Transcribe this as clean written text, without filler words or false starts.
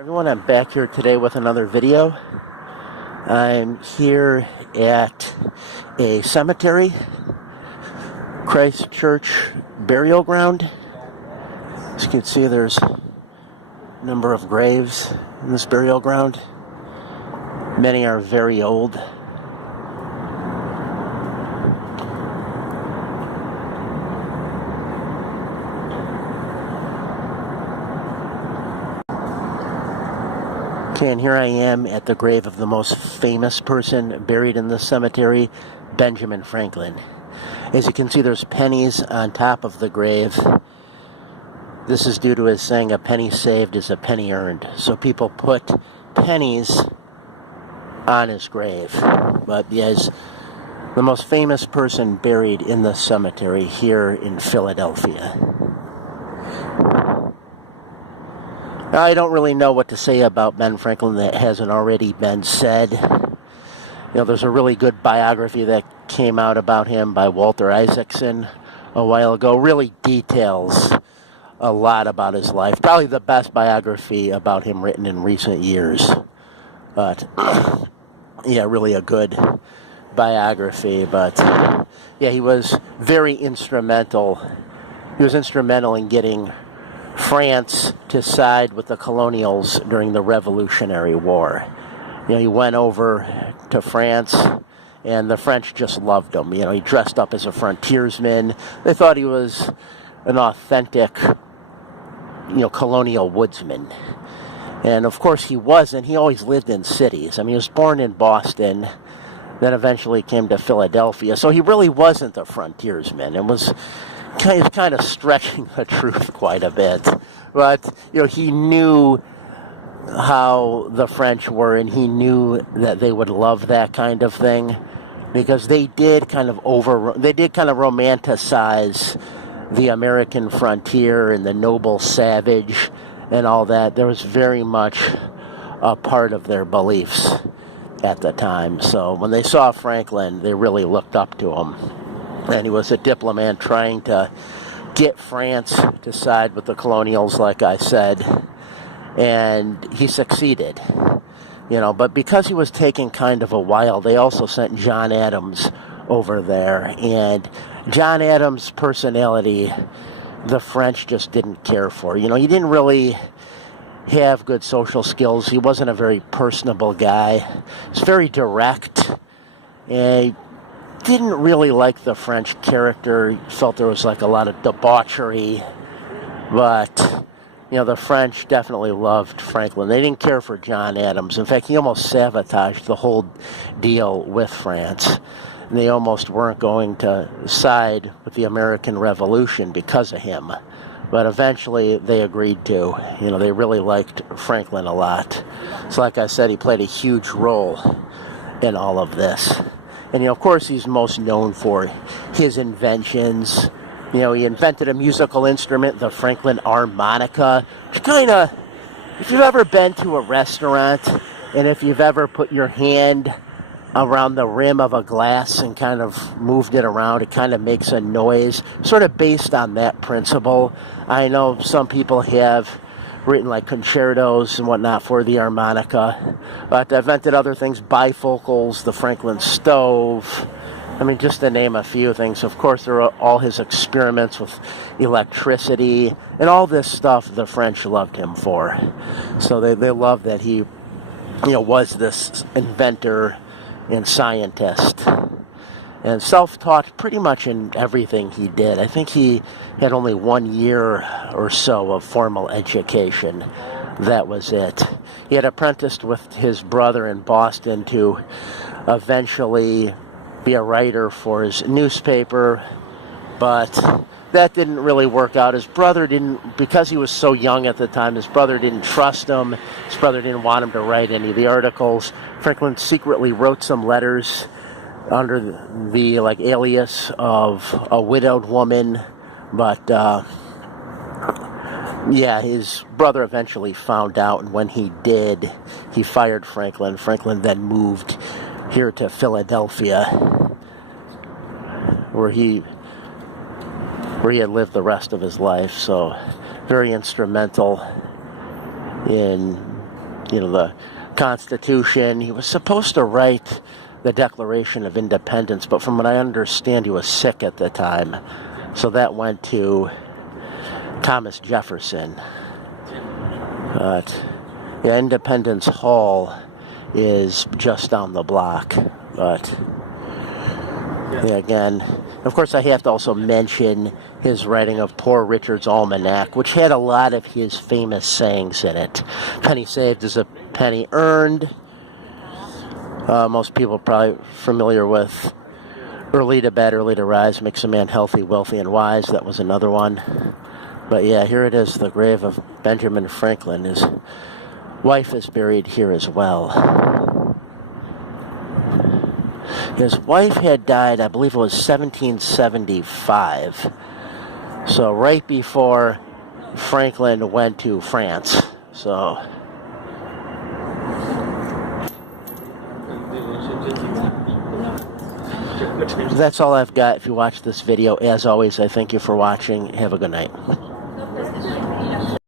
Everyone, I'm back here today with another video. I'm here at a cemetery, Christ Church burial ground. As you can see, there's a number of graves in this burial ground. Many are very old. Okay, and here I am at the grave of the most famous person buried in this cemetery, Benjamin Franklin. As you can see, there's pennies on top of the grave. This is due to his saying, "A penny saved is a penny earned." So people put pennies on his grave. But yes, the most famous person buried in the cemetery here in Philadelphia. Now, I don't really know what to say about Ben Franklin that hasn't already been said. There's a really good biography that came out about him by Walter Isaacson a while ago. Really details a lot about his life. Probably the best biography about him written in recent years. But, yeah, really a good biography. But, yeah, he was very instrumental. He was instrumental in getting France to side with the colonials during the Revolutionary War. He went over to France, and the French just loved him. He dressed up as a frontiersman. They thought he was an authentic, colonial woodsman. And of course he wasn't. He always lived in cities. He was born in Boston, then eventually came to Philadelphia. So he really wasn't a frontiersman. It was kind of stretching the truth quite a bit. But, he knew how the French were, and he knew that they would love that kind of thing, because they did kind of romanticize the American frontier and the noble savage and all that. There was very much a part of their beliefs at the time. So when they saw Franklin, they really looked up to him. And he was a diplomat trying to get France to side with the colonials, like I said. And he succeeded. But because he was taking kind of a while, they also sent John Adams over there. And John Adams' personality, the French just didn't care for. He didn't really have good social skills. He wasn't a very personable guy. He was very direct. And didn't really like the French character. He felt there was a lot of debauchery. But, the French definitely loved Franklin. They didn't care for John Adams. In fact, he almost sabotaged the whole deal with France. And they almost weren't going to side with the American Revolution because of him. But eventually they agreed to. They really liked Franklin a lot. So like I said, he played a huge role in all of this. And, of course, he's most known for his inventions. He invented a musical instrument, the Franklin harmonica, which if you've ever been to a restaurant, and if you've ever put your hand around the rim of a glass and kind of moved it around, it kind of makes a noise, sort of based on that principle. I know some people have written concertos and whatnot for the harmonica, but invented other things, bifocals, the Franklin stove, just to name a few things. Of course, there are all his experiments with electricity, and all this stuff the French loved him for. So they loved that he, was this inventor and scientist. And self-taught pretty much in everything he did. I think he had only 1 year or so of formal education. That was it. He had apprenticed with his brother in Boston to eventually be a writer for his newspaper, but that didn't really work out. His brother didn't, because he was so young at the time, his brother didn't trust him. His brother didn't want him to write any of the articles. Franklin secretly wrote some letters under the alias of a widowed woman, but his brother eventually found out, and when he did, he fired Franklin. Franklin then moved here to Philadelphia, where he had lived the rest of his life. So very instrumental in the Constitution. He was supposed to write the Declaration of Independence, but from what I understand, he was sick at the time. So that went to Thomas Jefferson. But yeah, Independence Hall is just down the block. But yeah, again, of course, I have to also mention his writing of Poor Richard's Almanac, which had a lot of his famous sayings in it. Penny saved is a penny earned. Most people are probably familiar with early to bed, early to rise makes a man healthy, wealthy, and wise. That was another one. But yeah, here it is, the grave of Benjamin Franklin. His wife is buried here as well. His wife had died, I believe it was 1775. So right before Franklin went to France. So that's all I've got. If you watched this video, as always, I thank you for watching. Have a good night.